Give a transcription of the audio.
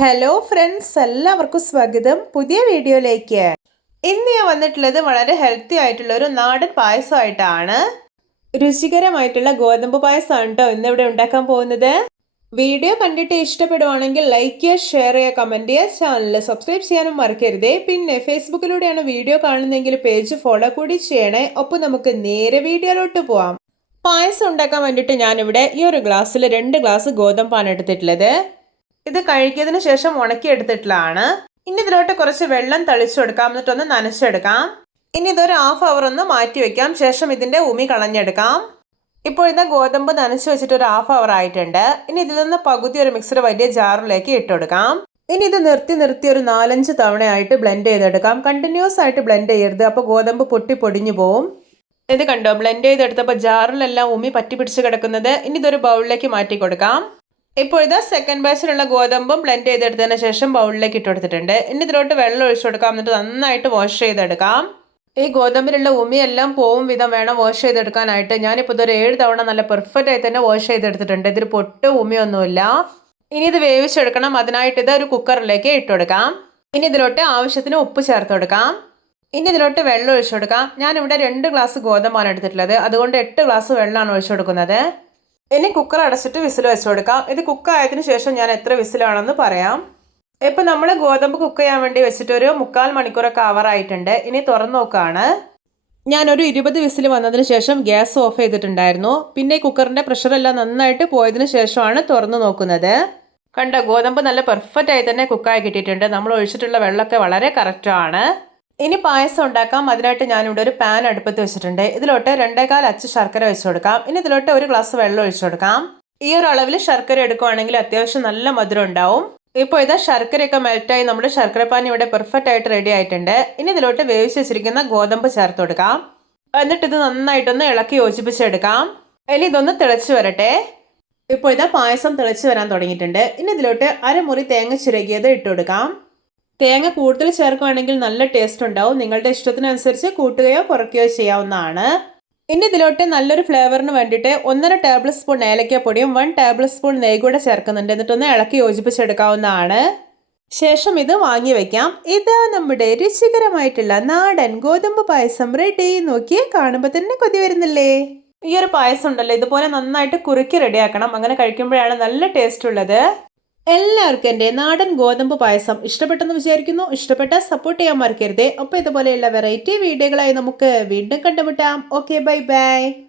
Hello friends എല്ലാവർക്കും സ്വാഗതം. പുതിയ വീഡിയോയിലേക്ക്. ഇന്ന് ഞാൻ വന്നിട്ടുള്ളത് വളരെ ഹെൽത്തി ആയിട്ടുള്ള ഒരു നാടൻ പായസമായിട്ടാണ്. രുചികരമായിട്ടുള്ള ഗോതമ്പ് പായസമാണ് കേട്ടോ ഇന്ന് ഇവിടെ ഉണ്ടാക്കാൻ പോകുന്നത്. വീഡിയോ കണ്ടിട്ട് ഇഷ്ടപ്പെടുവാണെങ്കിൽ ലൈക്ക് ചെയ്യുക ഷെയർ ചെയ്യുക കമന്റ് ചെയ്യുക. ചാനൽ സബ്സ്ക്രൈബ് ചെയ്യാനും മറക്കരുതേ. പിന്നെ ഫേസ്ബുക്കിലൂടെയാണ് വീഡിയോ കാണുന്നതെങ്കിൽ പേജ് ഫോളോ കൂടി ചെയ്യണേ. ഒപ്പം നമുക്ക് നേരെ വീഡിയോയിലോട്ട് പോവാം. പായസം ഉണ്ടാക്കാൻ വേണ്ടിയിട്ട് ഞാനിവിടെ ഈ ഒരു ഗ്ലാസ്സിൽ രണ്ട് ഗ്ലാസ് ഗോതമ്പാണ് എടുത്തിട്ടുള്ളത്. ഇത് കഴുകിയതിന് ശേഷം ഉണക്കി എടുത്തിട്ടുള്ളതാണ് ഇനി ഇതിലോട്ട് കുറച്ച് വെള്ളം തളിച്ചു കൊടുക്കാം. എന്നിട്ടൊന്ന് നനച്ചെടുക്കാം. ഇനി ഇതൊരു ഹാഫ് അവർ ഒന്ന് മാറ്റി വെക്കാം. ശേഷം ഇതിന്റെ ഉമി കളഞ്ഞെടുക്കാം. ഇപ്പോൾ ഇത് ഗോതമ്പ് നനച്ച് വെച്ചിട്ട് ഒരു ഹാഫ് അവർ ആയിട്ടുണ്ട്. ഇനി ഇതിൽ നിന്ന് പകുതി ഒരു മിക്സർ വലിയ ജാറിലേക്ക് ഇട്ടുകൊടുക്കാം ഇനി ഇത് നിർത്തി നിർത്തി ഒരു നാലഞ്ച് തവണയായിട്ട് ബ്ലെൻഡ് ചെയ്തെടുക്കാം. കണ്ടിന്യൂസ് ആയിട്ട് ബ്ലെൻഡ് ചെയ്യരുത്. അപ്പോൾ ഗോതമ്പ് പൊട്ടി പൊടിഞ്ഞു പോവും. ഇത് കണ്ടോ? ബ്ലെൻഡ് ചെയ്തെടുത്തപ്പോൾ ജാറിലെല്ലാം ഉമി പറ്റി പിടിച്ച് കിടക്കുന്നത്. ഇനി ഇതൊരു ബൗളിലേക്ക് മാറ്റി കൊടുക്കാം. ഇപ്പോൾ ഇത് സെക്കൻഡ് ബാച്ചിലുള്ള ഗോതമ്പും ബ്ലെൻഡ് ചെയ്തെടുത്തതിന് ശേഷം ബൗളിലേക്ക് ഇട്ട് കൊടുത്തിട്ടുണ്ട്. ഇനി ഇതിലോട്ട് വെള്ളം ഒഴിച്ചു കൊടുക്കാം. എന്നിട്ട് നന്നായിട്ട് വാഷ് ചെയ്തെടുക്കാം. ഈ ഗോതമ്പിലുള്ള ഉമിയെല്ലാം പോവും വിധം വേണം വാഷ് ചെയ്തെടുക്കാനായിട്ട്. ഞാനിപ്പോൾ ഇതൊരു ഏഴ് തവണ നല്ല പെർഫെക്റ്റ് ആയി തന്നെ വാഷ് ചെയ്തെടുത്തിട്ടുണ്ട്. ഇതിൽ പൊട്ട് ഉമിയൊന്നുമില്ല. ഇനി ഇത് വേവിച്ചെടുക്കണം. അതിനായിട്ട് ഇത് ഒരു കുക്കറിലേക്ക് ഇട്ട് കൊടുക്കാം. ഇനി ഇതിലോട്ട് ആവശ്യത്തിന് ഉപ്പ് ചേർത്ത് കൊടുക്കാം. ഇനി ഇതിലോട്ട് വെള്ളം ഒഴിച്ചു കൊടുക്കാം. ഞാനിവിടെ രണ്ട് ഗ്ലാസ് ഗോതമ്പാണ് എടുത്തിട്ടുള്ളത്. അതുകൊണ്ട് എട്ട് ഗ്ലാസ് വെള്ളമാണ് ഒഴിച്ചു കൊടുക്കുന്നത്. ഇനി കുക്കർ അടച്ചിട്ട് വിസിൽ വെച്ച് കൊടുക്കാം. ഇത് കുക്ക് ആയതിനു ശേഷം ഞാൻ എത്ര വിസിലാണെന്ന് പറയാം. ഇപ്പം നമ്മൾ ഗോതമ്പ് കുക്ക് ചെയ്യാൻ വേണ്ടി വെച്ചിട്ട് ഒരു മുക്കാൽ മണിക്കൂറൊക്കെ അവറായിട്ടുണ്ട് ഇനി തുറന്നു നോക്കുകയാണ് ഞാനൊരു ഇരുപത് വിസിൽ വന്നതിന് ശേഷം ഗ്യാസ് ഓഫ് ചെയ്തിട്ടുണ്ടായിരുന്നു. പിന്നെ കുക്കറിന്റെ പ്രഷറെല്ലാം നന്നായിട്ട് പോയതിന് ശേഷമാണ് തുറന്നു നോക്കുന്നത്. കണ്ട ഗോതമ്പ് നല്ല പെർഫെക്റ്റ് ആയി തന്നെ കുക്കായി കിട്ടിയിട്ടുണ്ട്. നമ്മൾ ഒഴിച്ചിട്ടുള്ള വെള്ളമൊക്കെ വളരെ കറക്റ്റാണ് ഇനി പായസം ഉണ്ടാക്കാം. അതിനായിട്ട് ഞാനിവിടെ ഒരു പാൻ അടുപ്പത്ത് വെച്ചിട്ടുണ്ട്. ഇതിലോട്ട് രണ്ടേകാൽ അച്ച് ശർക്കര വെച്ച് കൊടുക്കാം. ഇനി ഇതിലോട്ട് ഒരു ഗ്ലാസ് വെള്ളം ഒഴിച്ചു കൊടുക്കാം. ഈ ഒരു അളവിൽ ശർക്കര എടുക്കുവാണെങ്കിൽ അത്യാവശ്യം നല്ല മധുരം ഉണ്ടാവും. ഇപ്പോൾ ഇതാ ശർക്കരയൊക്കെ മെൽറ്റായി നമ്മുടെ ശർക്കര പാൻ ഇവിടെ പെർഫെക്റ്റ് ആയിട്ട് റെഡി ആയിട്ടുണ്ട്. ഇനി ഇതിലോട്ട് വേവിച്ച് വെച്ചിരിക്കുന്ന ഗോതമ്പ് ചേർത്ത് കൊടുക്കാം. എന്നിട്ട് ഇത് നന്നായിട്ടൊന്ന് ഇളക്കി യോജിപ്പിച്ചെടുക്കാം. ഇനി ഇതൊന്ന് തിളച്ച് വരട്ടെ. ഇപ്പോൾ ഇതാ പായസം തിളച്ചു വരാൻ തുടങ്ങിയിട്ടുണ്ട്. ഇനി ഇതിലോട്ട് അരമുറി തേങ്ങ ചിരകിയത് ഇട്ട് കൊടുക്കാം. തേങ്ങ കൂടുതൽ ചേർക്കുകയാണെങ്കിൽ നല്ല ടേസ്റ്റ് ഉണ്ടാവും. നിങ്ങളുടെ ഇഷ്ടത്തിനനുസരിച്ച് കൂട്ടുകയോ കുറയ്ക്കുകയോ ചെയ്യാവുന്നതാണ്. ഇനി ഇതിലോട്ട് നല്ലൊരു ഫ്ലേവറിന് വേണ്ടിയിട്ട് ഒന്നര ടേബിൾ സ്പൂൺ ഏലക്കപ്പൊടിയും വൺ ടേബിൾ സ്പൂൺ നെയ്യ് കൂടെ ചേർക്കുന്നുണ്ട്. എന്നിട്ടൊന്ന് ഇളക്കി യോജിപ്പിച്ചെടുക്കാവുന്നതാണ്. ശേഷം ഇത് വാങ്ങി വെക്കാം. ഇതാ നമ്മുടെ രുചികരമായിട്ടുള്ള നാടൻ ഗോതമ്പ് പായസം റെഡി നോക്കി കാണുമ്പോൾ തന്നെ കൊതി വരുന്നില്ലേ? ഈ ഒരു പായസം ഉണ്ടല്ലോ ഇതുപോലെ നന്നായിട്ട് കുറുക്കി റെഡിയാക്കണം അങ്ങനെ കഴിക്കുമ്പോഴാണ് നല്ല ടേസ്റ്റ് ഉള്ളത്. എല്ലാവർക്കും എന്റെ നാടൻ ഗോതമ്പ് പായസം ഇഷ്ടപ്പെട്ടെന്ന് വിചാരിക്കുന്നു. ഇഷ്ടപ്പെട്ട സപ്പോർട്ട് ചെയ്യാൻ മറക്കരുതേ. അപ്പോൾ ഇതുപോലെയുള്ള വെറൈറ്റി വീഡിയോകളായി നമുക്ക് വീണ്ടും കണ്ടുമുട്ടാം. Okay bye bye